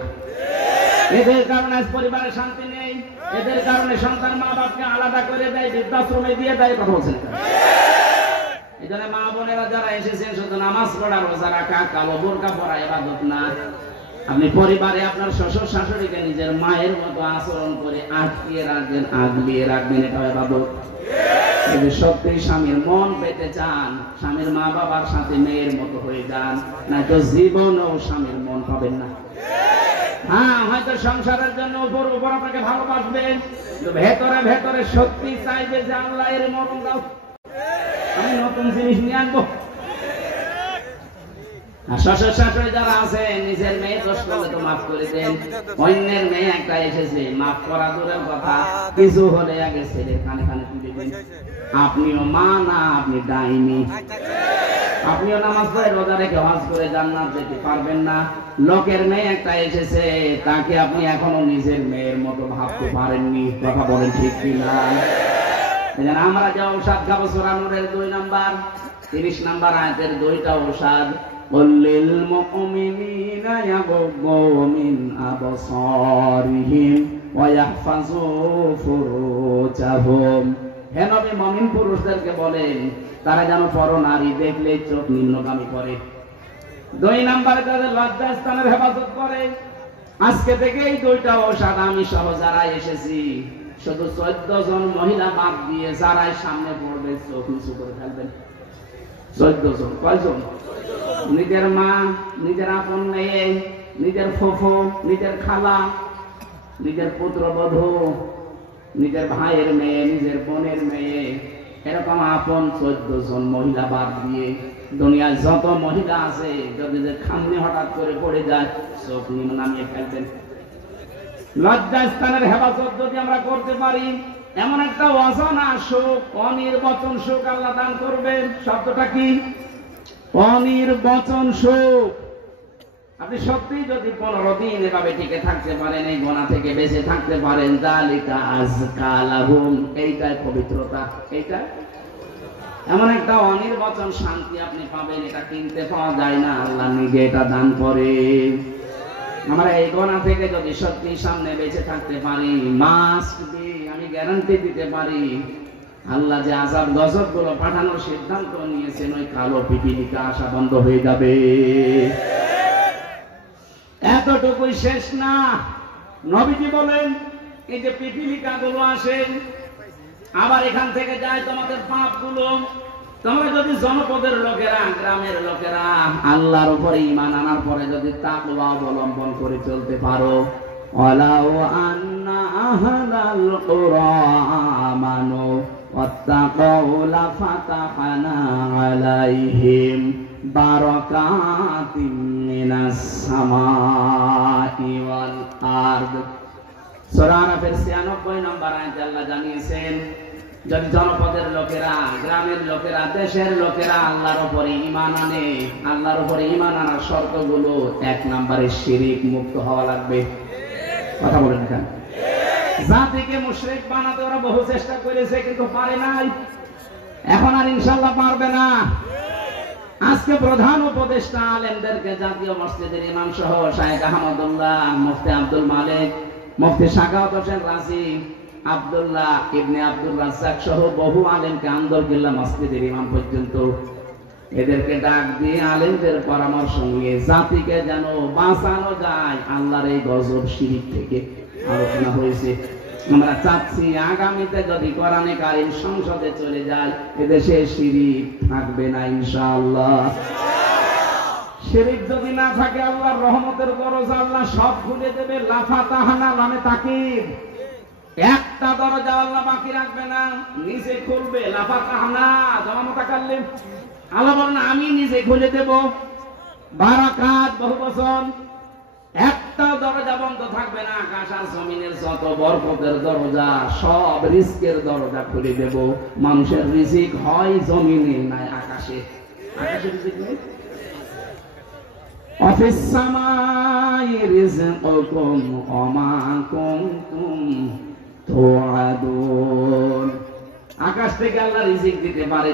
এদের কারণে পরিবারে শান্তি নেই। এদের কারণে সন্তান মা বাপকে আলাদা করে দেয়, বৃদ্ধাশ্রমে দিয়ে দেয়। কথা বলছেন এই জন্য মা বোনেরা যারা এসেছেন শুধু নামাজ পড়া, রোজা রাখা, কালো বোরকা পরা ইবাদত না। আপনি পরিবারে আপনার শ্বশুর শাশুড়িকে নিজের মায়ের মতো আচরণ করে আটকিয়ে রাখবেন, আগলিয়ে রাখবেন, এটা ইবাদত। যদি সত্যি স্বামীর মন পেতে চান, স্বামীর মা বাবার সাথে মেয়ের মতো হয়ে যান, না তো জীবনেও স্বামীর মন পাবেন না। হ্যাঁ, হয়তো সংসারের জন্য উপর উপর আপনাকে ভালোবাসবেন, কিন্তু ভেতরে ভেতরে সত্যি চাইবে যে আল্লাহ এর মরণ দাও, আমি নতুন জিনিস নিয়ে আনবো। শ্বশুর শাশুড়ি যারা আছে, নিজের মেয়ে দোষ করলে তো মাফ করে দেন, অন্যের মেয়ে একটা এসেছে, মাফ করা দূরের কথা, কিছু হলে আগে ছেলে কানে কানে তুলে দিন। আপনিও মা না, আপনি ডাইনি। আপনিও নামাজ পড়ে রোজা রেখে হজ করে জান্নাত যেতে পারবেন না। লোকের মেয়ে একটা এসেছে, তাকে আপনি এখনো নিজের মেয়ের মতো ভাবতে পারেননি। কথা বলেন ঠিক কিনা? আমরা যে ঔষধ খাবো সূরা নূরের 2 নাম্বার 30 নাম্বার আয়াতের 2টা ঔষধ, লিল মুমিনিনা ইয়াগুদ্দু মিন আবসারিহিম ওয়া ইয়াহফাযু ফুরুজাহুম। হে নবী, মুমিন পুরুষদেরকে বলেন তারা যেন পরনারী দেখলে চোখ নিম্নগামী করে। 2 নাম্বারে তাদের লজ্জাস্থানের হেফাজত করে। আজকে থেকে এই 2টা ঔষধ আমি সহ যারা এসেছি, শুধু 14 জন মহিলা বাদ দিয়ে যারাই সামনে পড়বে চোখ নিচু করে ফেলবেন। 14 জন। কয়জন? নিজের মা, নিজের আপন মেয়ে, নিজের ফুফু, নিজের খালা, নিজের পুত্রবধূ, নিজের ভাইয়ের মেয়ে, নিজের বোনের মেয়ে, এরকম আপন 14 জন মহিলা বাদ দিয়ে দুনিয়ায় যত মহিলা আছে, যদি খামনে হঠাৎ করে পড়ে যায় চোখ নামিয়ে ফেলবেন। লজ্জাস্থানের হেফাজত যদি আমরা করতে পারি, এমন একটা অজানা সুখ, অনির্বচন সুখ আল্লাহ দান করবেন। শব্দটা কি? অনির্বচন সুখ। আপনি সত্যি যদি 15 দিন এভাবে টিকে থাকতে পারেন, এই গোনা থেকে বেঁচে থাকতে পারেন, যালিকা আযকা লাহুম, এইটাই পবিত্রতা। এইটা এমন একটা অনির্বচন শান্তি আপনি পাবেন, এটা কিনতে পাওয়া যায় না, আল্লাহ নিজে এটা দান করে। আমরা এই গোনা থেকে যদি সত্যি সামনে বেঁচে থাকতে পারি, মাস্ট বি, আমি গ্যারান্টি দিতে পারি, আল্লাহ যে আযাব গজব গুলো পাঠানোর সিদ্ধান্ত নিয়েছেন, ওই কালো পিপীলিকা আসা বন্ধ হয়ে যাবে। এতটুকুই শেষ না, নবীজি বলেন এই যে পিপীলিকা গুলো আসে, আবার এখান থেকে যায় তোমাদের পাপ গুলো। তোমরা যদি জনপদের লোকেরা, গ্রামের লোকেরা আল্লাহর উপরে ঈমান আনার পরে যদি তাকওয়া অবলম্বন করে চলতে পারো, ওয়ালাউ আন্না আহলাল কুরা আমানু ওয়াত্তাকাউ লাফাতাহনা আলাইহিম বারাকাতিম মিনাস সামাই ওয়াল আরদ। সূরা আরাফের 96 নম্বর আয়াতে আল্লাহ জানিয়েছেন, যদি জনপদের লোকেরা, গ্রামের লোকেরা, দেশের লোকেরা আল্লাহর উপরে ঈমান আনে, আল্লাহর উপরে ঈমান আনার শর্তগুলো 1 নম্বরে শিরক মুক্ত হওয়া লাগবে। কথা বলেন কেন? জাতিকে মুশরিক বানাতে ওরা বহু চেষ্টা করেছে, কিন্তু পারে নাই। এখন আর ইনশাআল্লাহ পারবে না। আজকে প্রধান উপদেষ্টা আলেমদেরকে জাতীয় মসজিদের ইমাম সহ শায়েখ আহমদুল্লাহ, মুফতি আব্দুল মালিক, মুফতি সাখাওয়াত হোসেন রাজি, আব্দুল্লাহ ইবনে আব্দুল রাজ্জাক সহ বহু আলেমকে আন্দরকিল্লা মসজিদের ইমাম পর্যন্ত, এদেরকে ডাক দিয়ে আলেমদের পরামর্শ নিয়ে জাতিকে যেন বাঁচানো যায় আল্লাহর এই গজব শিরক থেকে আলোচনা হয়েছে। আমরা চাচ্ছি আগামীতে যদি কোরআনে কারীম সংসদে চলে যায়, এদেশে শিরক থাকবে না ইনশাআল্লাহ। শিরক যদি না থাকে, আল্লাহর রহমতের দরজা আল্লাহ সব খুলে দেবে। লাফাতাহনা নামে তাকিদ, একটা দরজা আল্লাহ বাকি রাখবে না, নিচে খুলবে। লাফাতাহনা জমা মুতাকাল্লিম, আল্লাহ বলেন আমি নিজে খুলে দেব। বারাকাত বহু বচন, একটা দরজা বন্ধ থাকবে না। আকাশ আর জমিনের যত বরকতের দরজা, সব রিজকের দরজা খুলে দেব। মানুষের রিজিক হয় জমিনে, নাই আকাশে। আকাশে রিজিক নেই। অফিস সামাই রিজকুকুম ওয়া মা কুনতুম তুআদুন। আকাশ থেকে আল্লাহ রিজিক দিতে পারে,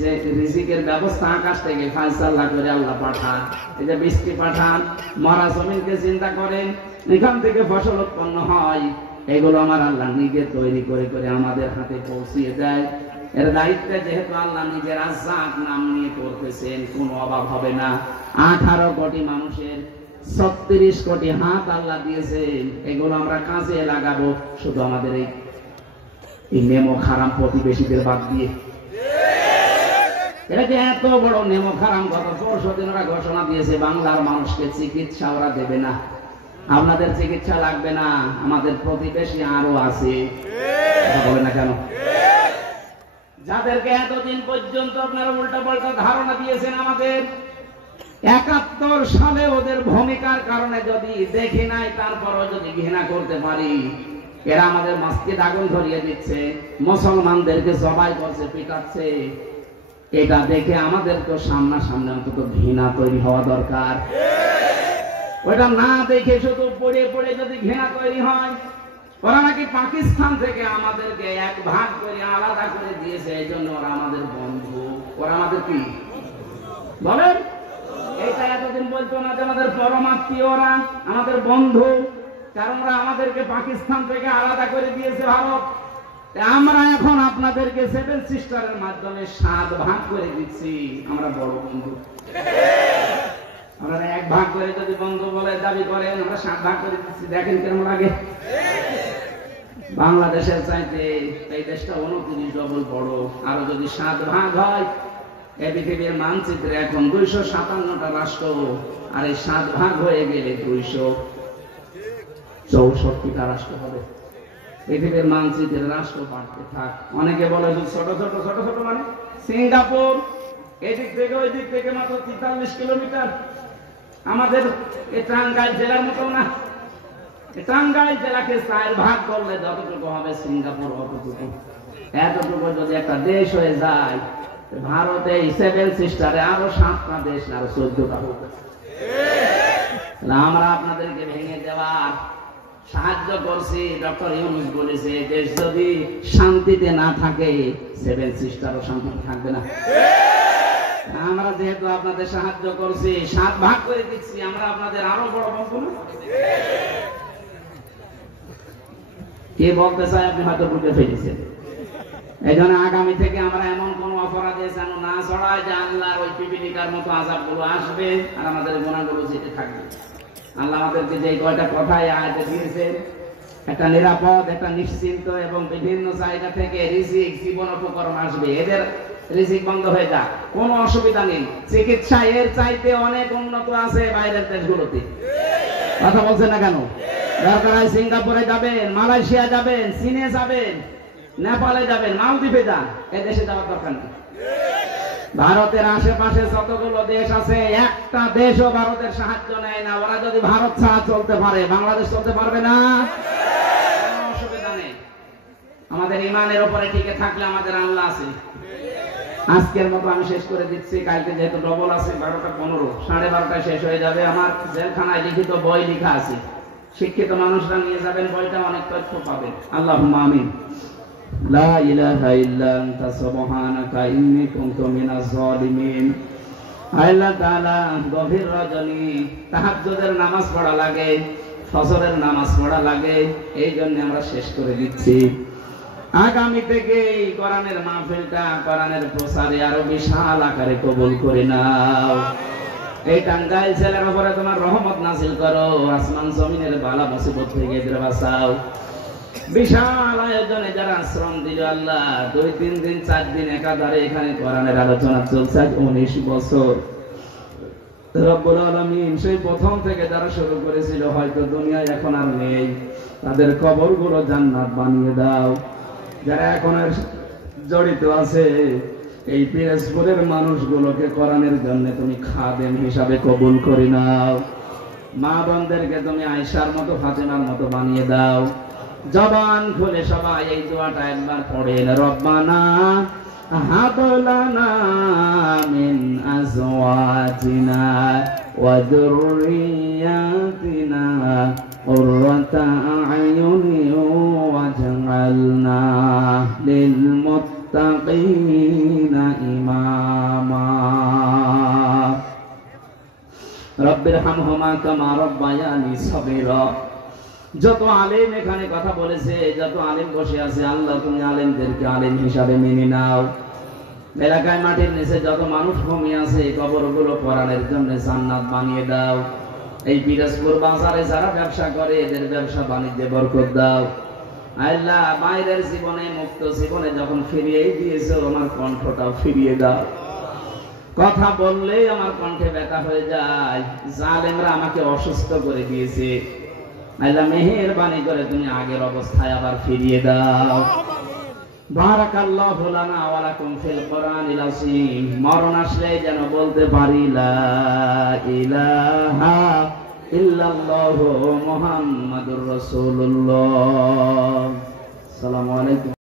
যে রিজিকের ব্যবস্থা আকাশ থেকে ফায়সালা করে আল্লাহ পাঠান। এই যে বৃষ্টি পাঠান, মরা জমিনকে চিন্তা করেন, এখান থেকে ফসল উৎপন্ন হয়। এগুলো আমার আল্লাহ নিজে তৈরি করে করে আমাদের হাতে পৌঁছিয়ে দেয়। এর দায়িত্বে যেহেতু আল্লাহ নিজের রাজ্জাক নাম নিয়ে করতেছেন, কোনো অভাব হবে না। 18 কোটি মানুষের 36 কোটি হাত আল্লাহ দিয়েছেন, এগুলো আমরা কাজে লাগাবো। শুধু আমাদের এই নেমো খারাম প্রতিবেশীদের বাদ দিয়ে। এটা যে এত বড় নেমো খারাম, গত 400 দিন ওরা ঘোষণা দিয়েছে বাংলার মানুষকে চিকিৎসা ওরা দেবে না। আপনাদের চিকিৎসা লাগবে না, আমাদের প্রতিবেশী আরো আছে। বলে না কেন? যাদেরকে এতদিন পর্যন্ত আপনারা উল্টা পাল্টা ধারণা দিয়েছেন আমাদের, 71 সালে ওদের ভূমিকার কারণে যদি দেখি নাই, তারপরও যদি ঘৃণা করতে পারি, এরা আমাদের মসজিদ আগুন ধরিয়ে দিচ্ছে, মুসলমানদেরকে জবাই করছে, পিটাচ্ছে। এটা দেখে আমাদের তো সামনাসামনি অন্তত ঘৃণা তৈরি হওয়া দরকার। ওটা না দেখে শুধু পড়ে পড়ে যদি ঘৃণা তৈরি হয়, ওরা নাকি পাকিস্তান থেকে আমাদেরকে এক ভাগ করে আলাদা করে দিয়েছে, এই জন্য ওরা আমাদের বন্ধু। ওরা আমাদের কি বলেন? এইটা এতদিন বলতো না যে আমাদের পরমাত্মীয়, ওরা আমাদের বন্ধু, কারণ ওরা আমাদেরকে পাকিস্তান থেকে আলাদা করে দিয়েছে ভারত। আমরা এখন আপনাদেরকে 7 সিস্টারের মাধ্যমে 7 ভাগ করে দিচ্ছি, আমরা বড় বন্ধু। আপনারা এক ভাগ করে যদি বন্ধু বলে দাবি করেন, আমরা 7 ভাগ করে দিচ্ছি, দেখেন কেমন লাগে। বাংলাদেশের চাইতে এই দেশটা 29 ডবল বড়। আরো যদি 7 ভাগ হয়, এই পৃথিবীর মানচিত্রে এখন 257টা রাষ্ট্র, আর এই 7 ভাগ হয়ে গেলে 264টা রাষ্ট্র হবে। পৃথিবীর মানচিত্রের রাষ্ট্র বাড়তে থাক। অনেকে বলে ছোট ছোট ছোট ছোট মানে সিঙ্গাপুর, এদিক থেকে ওই দিক থেকে মাত্র 43 কিলোমিটার। আমাদের এই টাঙ্গাইল জেলার মতো না। টাঙ্গাইল জেলাকে 4 ভাগ করলে যতটুকু হবে সিঙ্গাপুর অতটুকু। এতটুকু যদি একটা দেশ হয়ে যায়, ভারতে 7 সিস্টারে আরো 7টা দেশ, আরো 14টা হবে। আমরা আপনাদেরকে ভেঙে দেওয়ার সাহায্য করছি। ডক্টর ইউনূস বলেছে, দেশ যদি শান্তিতে না থাকে, 7 সিস্টারও শান্তিতে থাকবে না। আমরা যেহেতু আপনাদের সাহায্য করছি, 7 ভাগ করে দিচ্ছি, আমরা আপনাদের আরো বড় বন্ধু না? কে বলতে চাই আপনি হয়তো বুঝে ফেলেছেন। এই জন্য আগামী থেকে আমরা এমন কোন অপরাধে যেন না ছড়ায় যে আল্লাহর ওই পিপিলিকার মতো আযাব গুলো আসবে আর আমাদের গুনাহগুলো যেতে থাকবে। আল্লাহ আমাদেরকে যে কয়টা কথায় আয়াতে দিয়েছেন, একটা নিরাপদ, একটা নিশ্চিন্ত এবং বিভিন্ন জায়গা থেকে রিজিক, জীবন উপকরণ আসবে, এদের রিজিক বন্ধ হয়ে যাক, কোনো অসুবিধা নেই। চিকিৎসা এর চাইতে অনেক উন্নত আছে বাইরের দেশগুলোতে। কথা বলছেন না কেন? দরকার হয় সিঙ্গাপুরে যাবেন, মালয়েশিয়া যাবেন, চীনে যাবেন, নেপালে যাবেন, মালদ্বীপে যান, এ দেশে যাওয়ার দরকার নেই। ভারতের আশেপাশে যতগুলো দেশ আছে, একটা দেশও ভারতের সাহায্য নেয় না। ওরা যদি ভারত ছাড়া চলতে পারে, বাংলাদেশ চলতে পারবে না? কোনো অসুবিধা নেই। আমাদের ইমানের উপরে টিকে থাকলে আমাদের আল্লাহ আছে। আজকের মতো আমি শেষ করে দিচ্ছি, কালকে যেহেতু ডবল আছে 12টা 15, 12:30টায় শেষ হয়ে যাবে। আমার জেলখানায় লিখিত বই লেখা আছে, শিক্ষিত মানুষরা নিয়ে যাবেন বইটা, অনেক তথ্য পাবেন। আল্লাহুম্মা আমিন। লা ইলাহা ইল্লা আনতা সুবহানাকা ইন্নী কুনতু মিনাজ জালিমিন। আল্লাহ তাআলা গভীর রজনী তাহাজ্জুদের নামাজ পড়া লাগে, ফজরের নামাজ পড়া লাগে, এই জন্য আমরা শেষ করে দিচ্ছি। আগামী থেকে কোরআনের মাহফিলটা, কোরআনের প্রচারে আরো বিশাল আকারে কবুল করে নাও। এই টাঙ্গাইল জেলার উপরে তোমার রহমত নাযিল করো, আসমান জমিনের বালা মুসিবত থেকে এদের বাঁচাও। বিশাল আয়োজনে যারা শ্রম দিল আল্লাহ, 2-3 দিন 4 দিন একাধারে এখানে কোরআনের আলোচনা চলছে 19 বছর। রব্বুল আলামিন সেই প্রথম থেকে যারা শুরু করেছিল, হয়তো দুনিয়ায় এখন আর নেই, তাদের কবরগুলো জান্নাত বানিয়ে দাও। যারা এখন জড়িত আছে, এই পিরোজপুরের মানুষগুলোকে কোরআনের জন্য তুমি খাদেম হিসাবে কবুল করে নাও। মা বোনদেরকে তুমি আয়েশার মতো, ফাতেমার মতো বানিয়ে দাও। জবান খুলে সবাই এই দোয়াটা একবার পড়েন, রব্বানা হাব লানা মিন আজওয়াজিনা ওয়া যুররিয়াতিনা কুররাতা আ'য়ুনিন ওয়াজআলনা লিল মুত্তাকিনা ইমামা। রব্বিরহামহুমা কামা রাব্বায়ানি সাগীরা। যত আলেম এখানে কথা বলেছে, যত আলেম বসে আছে, আল্লাহ তুমি আলেমদেরকে আলেম হিসাবে মেনে নাও। এলাকায় মাটির নিচে যত মানুষ ঘুমিয়ে আছে, কবরগুলো কোরআনের জন্য জান্নাত বানিয়ে দাও। এই পিরোজপুর বাজারে যারা ব্যবসা করে, এদের ব্যবসা বাণিজ্যে বরকত দাও। আল্লাহ বাইরের জীবনে, মুক্ত জীবনে যখন ফিরিয়ে দিয়েছো, আমার কণ্ঠটাও ফিরিয়ে দাও। কথা বললেই আমার কণ্ঠে ব্যথা হয়ে যায়। জালেমরা আমাকে অসুস্থ করে দিয়েছে। আল্লাহ মেহেরবানি করে তুমি আগের অবস্থায় আবার ফিরিয়ে দাও। বারাকাল্লাহু লানা ওয়া লাকুম ফিল কোরআনিল আযীম। মরণ আসলে যেন বলতে পারি লা ইলাহা ইল্লাল্লাহু মুহাম্মাদুর রাসূলুল্লাহ। আসসালামু আলাইকুম।